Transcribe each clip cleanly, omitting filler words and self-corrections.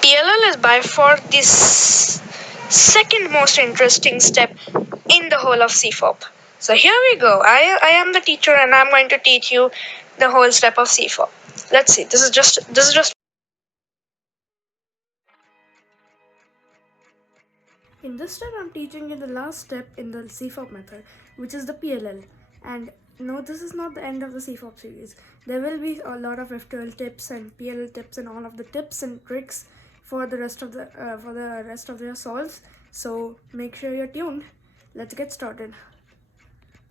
PLL is by far the second most interesting step in the whole of CFOP. So here we go. I am the teacher and I'm going to teach you the whole step of CFOP. Let's see. This is just. In this step, I'm teaching you the last step in the CFOP method, which is the PLL. And no, this is not the end of the CFOP series. There will be a lot of F12 tips and PLL tips and all of the tips and tricks for the rest of your solves. So make sure you're tuned. Let's get started.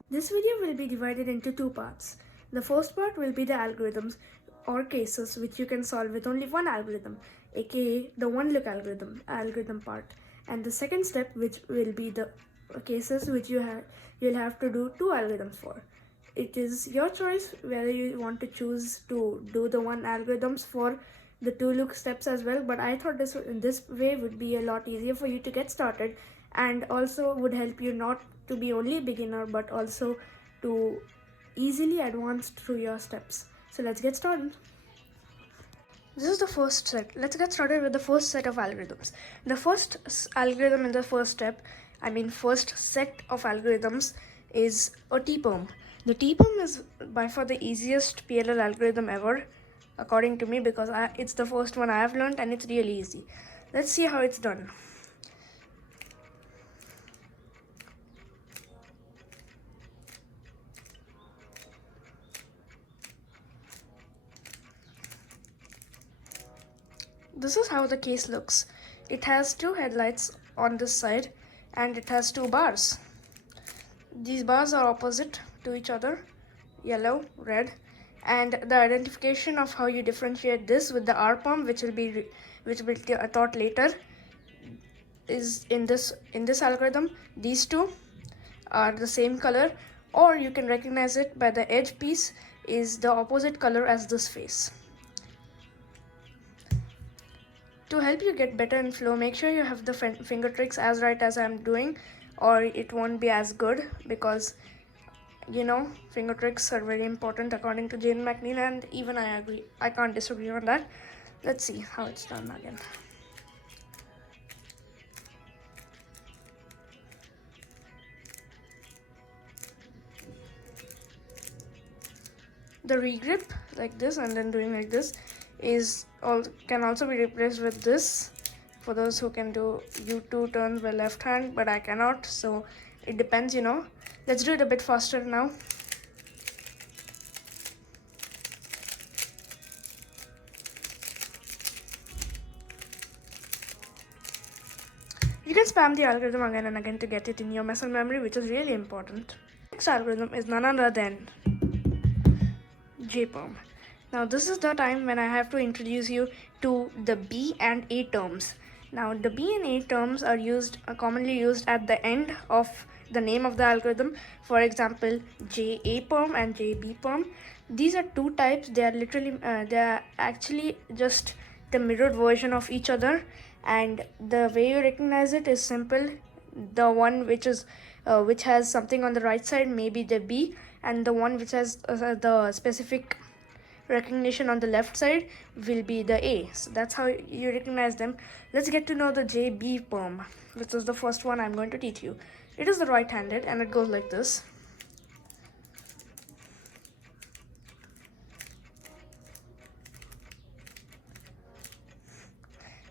This video will be divided into two parts. The first part will be the algorithms or cases which you can solve with only one algorithm, aka the one look algorithm part. And the second step, which will be the cases which you'll have to do two algorithms for. It is your choice whether you want to choose to do the one algorithms for the two look steps as well, but I thought this way would be a lot easier for you to get started and also would help you not to be only a beginner but also to easily advance through your steps. So let's get started. This is the first set. Let's get started with the first set of algorithms. The first algorithm in the first first set of algorithms is a T-perm. The T-perm is by far the easiest PLL algorithm ever, according to me, because it's the first one I have learned and it's really easy. Let's see how it's done. This is how the case looks. It has two headlights on this side and it has two bars. These bars are opposite to each other, yellow, red, and the identification of how you differentiate this with the R-perm, which will be taught later, is in this algorithm. These two are the same color, or you can recognize it by the edge piece is the opposite color as this face. To help you get better in flow, make sure you have the finger tricks as right as I'm doing, or it won't be as good, because finger tricks are very important according to Jane McNeil, and even I agree. I can't disagree on that. Let's see how it's done again. The regrip like this and then doing like this can also be replaced with this for those who can do U2 turns by left hand, but I cannot, so it depends. Let's do it a bit faster now. You can spam the algorithm again and again to get it in your muscle memory, which is really important. Next algorithm is none other than JPerm. Now this is the time when I have to introduce you to the B and A terms. Now the B and A terms are commonly used at the end of the name of the algorithm. For example, JA perm and JB perm. These are two types. They are actually just the mirrored version of each other, and the way you recognize it is simple. The one which has something on the right side may be the B, and the one which has the specific recognition on the left side will be the A. So that's how you recognize them. Let's get to know the JB perm, which is the first one I'm going to teach you. It is the right-handed and it goes like this.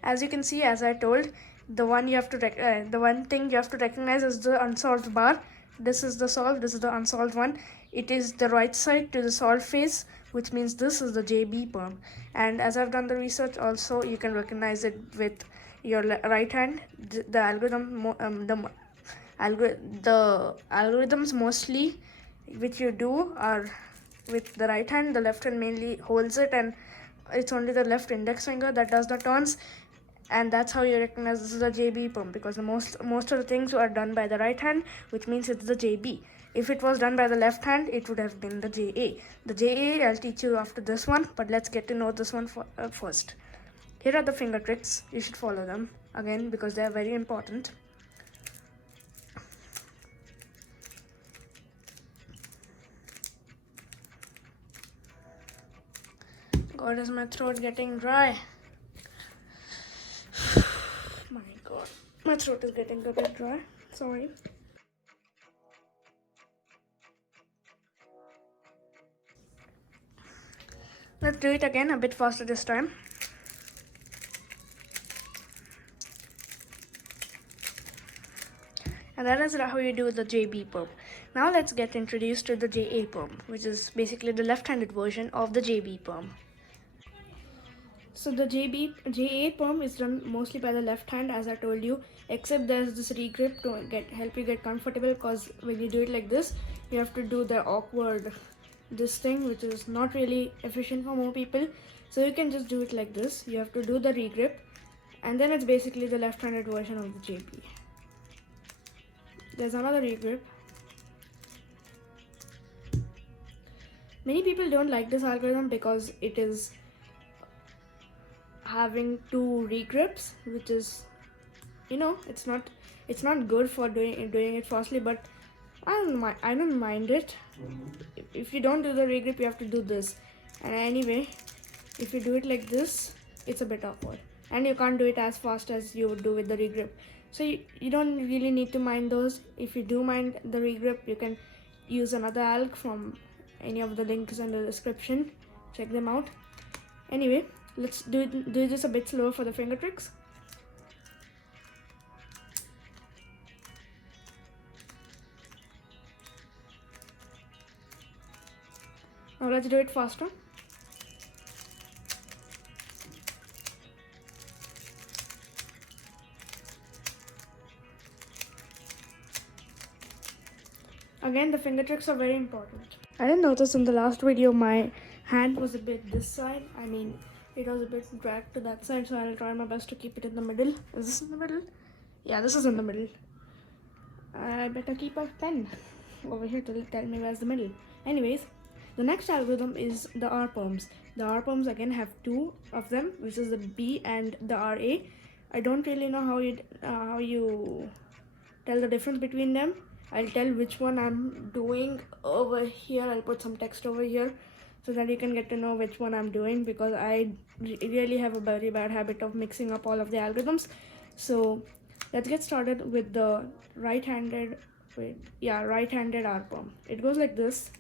As you can see, as I told, the one thing you have to recognize is the unsolved bar. This is the solved, this is the unsolved one. It is the right side to the solved face, which means this is the JB perm. And as I've done the research, also you can recognize it with your right hand. The algorithms mostly which you do are with the right hand. The left hand mainly holds it, and it's only the left index finger that does the turns, and that's how you recognize this is a JB perm, because most of the things are done by the right hand, which means it's the JB. If it was done by the left hand, it would have been the JA. The JA I'll teach you after this one, but let's get to know this one first. Here are the finger tricks. You should follow them again because they are very important. God, is my throat getting dry? My throat is getting a bit dry. Sorry. Let's do it again a bit faster this time. And that is how you do the JB perm. Now let's get introduced to the JA perm, which is basically the left-handed version of the JB perm. So the JA perm is done mostly by the left hand, as I told you, except there's this regrip to help you get comfortable, because when you do it like this, you have to do the awkward this thing, which is not really efficient for more people. So you can just do it like this. You have to do the regrip, and then it's basically the left-handed version of the JB. There's another regrip. Many people don't like this algorithm because it is having two regrips, which is, it's not good for doing it fastly, but I don't mind it. If you don't do the regrip, you have to do this, and anyway, if you do it like this, it's a bit awkward, and you can't do it as fast as you would do with the regrip. So you don't really need to mind those. If you do mind the regrip, you can use another alg from any of the links in the description. Check them out. Anyway, let's do this a bit slower for the finger tricks. Now let's do it faster. Again, the finger tricks are very important. I didn't notice in the last video my hand was a bit this side. I mean, it was a bit dragged to that side, so I'll try my best to keep it in the middle. Is this in the middle? Yeah, this is in the middle. I better keep a pen over here to tell me where's the middle. Anyways, the next algorithm is the R perms. The R perms again have two of them, which is the B and the RA. I don't really know how you tell the difference between them. I'll tell which one I'm doing over here. I'll put some text over here so that you can get to know which one I'm doing, because I really have a very bad habit of mixing up all of the algorithms. So let's get started with the right-handed R perm. It goes like this.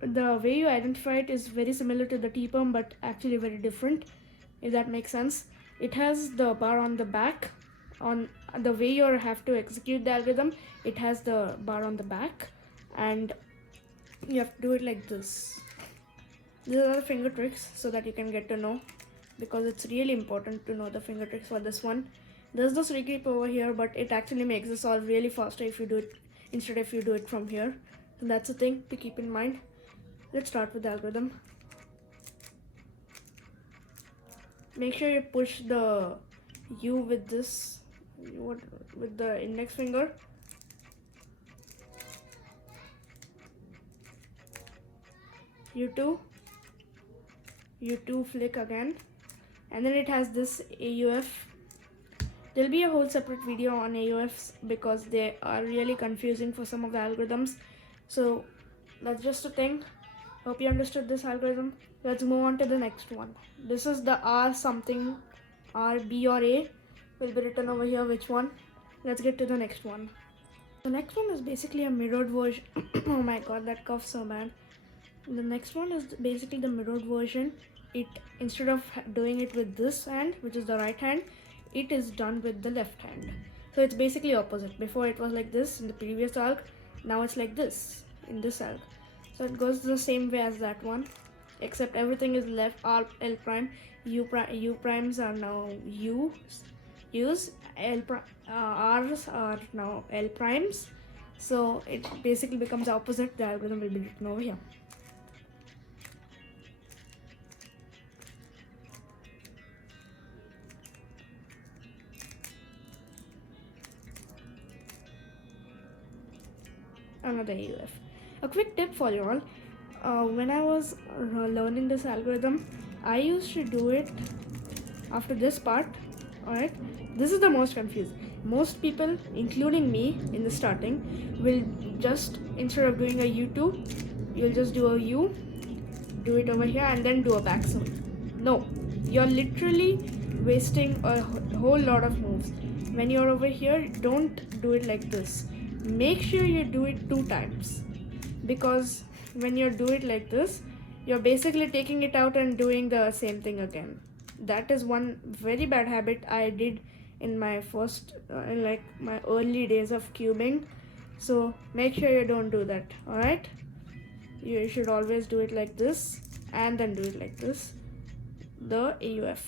The way you identify it is very similar to the T perm, but actually very different, if that makes sense. It has the bar on the back. On the way you have to execute the algorithm, it has the bar on the back, and you have to do it like this. These are the finger tricks so that you can get to know, because it's really important to know the finger tricks for this one. There's this regrip over here, but it actually makes the solve really faster if you do it from here. So that's a thing to keep in mind. Let's start with the algorithm. Make sure you push the U with the index finger. U2 flick again, and then it has this AUF. There'll be a whole separate video on AUFs because they are really confusing for some of the algorithms. So that's just a thing. Hope you understood this algorithm. Let's move on to the next one. This is the R something, R, B or A will be written over here, which one. Let's get to the next one. The next one is basically a mirrored version. Oh my god, that cough so bad. The next one is basically the mirrored version. Instead of doing it with this hand, which is the right hand, it is done with the left hand. So it's basically opposite. Before it was like this in the previous alg, now it's like this in this alg. So it goes the same way as that one, except everything is left. R, L prime, U primes are now U's, R's are now L primes. So it basically becomes opposite. The algorithm will be written over here. Another AUF. A quick tip for you all. When I was learning this algorithm, I used to do it after this part. Alright, this is the most confusing. Most people, including me in the starting, will just, instead of doing a U2, you'll just do a U, do it over here, and then do a back zone. No, you're literally wasting a whole lot of moves. When you're over here, don't do it like this. Make sure you do it 2 times, because when you do it like this, you're basically taking it out and doing the same thing again. That is one very bad habit I did in my first in like my early days of cubing. So make sure you don't do that. All right, you should always do it like this and then do it like this, the AUF.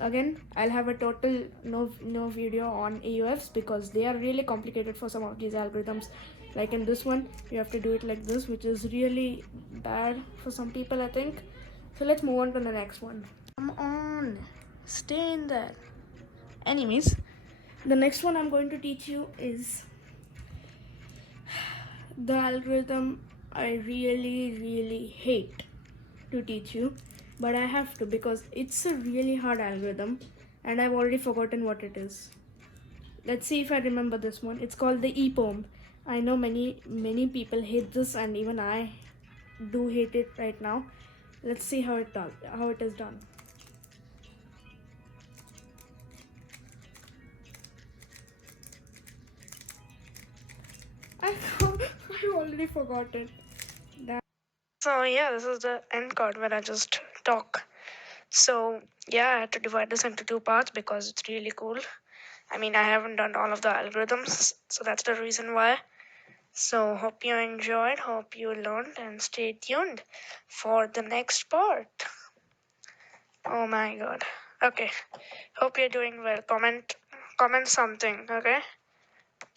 Again, I'll have a total no video on AUFs because they are really complicated for some of these algorithms. Like in this one, you have to do it like this, which is really bad for some people, I think. So let's move on to the next one. Come on, stay in there. Anyways, the next one I'm going to teach you is the algorithm I really hate to teach you, but I have to because it's a really hard algorithm and I've already forgotten what it is. Let's see if I remember this one. It's called the e-poem. I know many people hate this, and even I do hate it right now. Let's see how it is done. I I already forgot it. So yeah, this is the end card where I just talk. So yeah, I had to divide this into 2 parts because it's really cool. I mean, I haven't done all of the algorithms, so that's the reason why. So hope you enjoyed, hope you learned, and stay tuned for the next part. Oh my god. Okay. Hope you're doing well. Comment something, okay?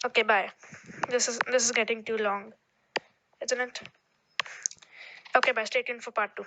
Okay, bye. This is getting too long, isn't it? Okay, bye. Stay tuned for part 2.